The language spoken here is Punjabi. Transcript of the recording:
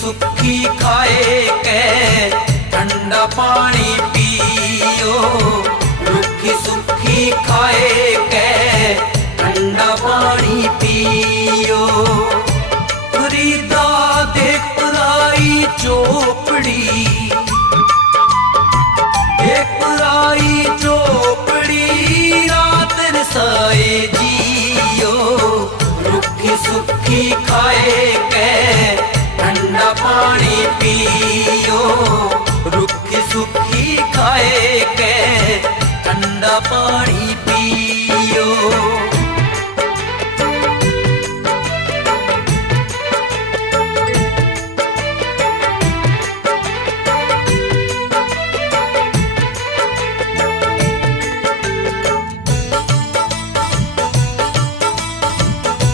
ਸੁੱਖੀ ਖਾਏ ਕੈ ਠੰਡਾ ਪਾਣੀ ਪੀਓ। ਰੁੱਖੀ ਸੁੱਖੀ ਖਾਏ ਕੈ ਠੰਡਾ ਪਾਣੀ ਪੀਓ। ਫਰੀਦਾ ਦੇਖ ਪਰਾਈ ਚੋਪੜੀ ਇੱਕ ਰਾਈ ਚੋਪੜੀ ਰਾਤ ਰਸਾਏ ਜੀਓ। ਰੁੱਖੀ ਸੁੱਖੀ ਖਾਏ ਕੈ ਪਾਣੀ ਪੀਓ ਰੁੱਖੀ ਸੁੱਖੀ ਖਾਏ ਕੈ ਠੰਡਾ ਪਾਣੀ